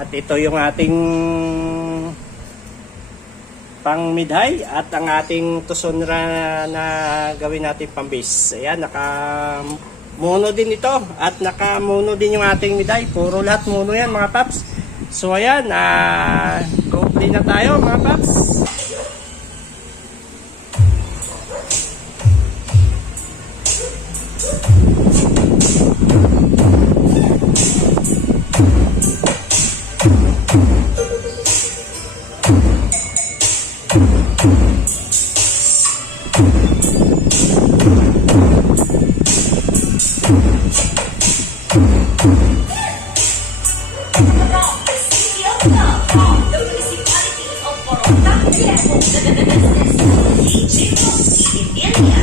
At ito yung ating pang midhay at ang ating tuson na gawin natin pambis. Ayan, naka-mono din ito at naka-mono din yung ating midhay. Puro lahat mono yan mga paps. So ayan, go play na tayo mga paps. The municipality of Boronta, Level, the business, Chico City area,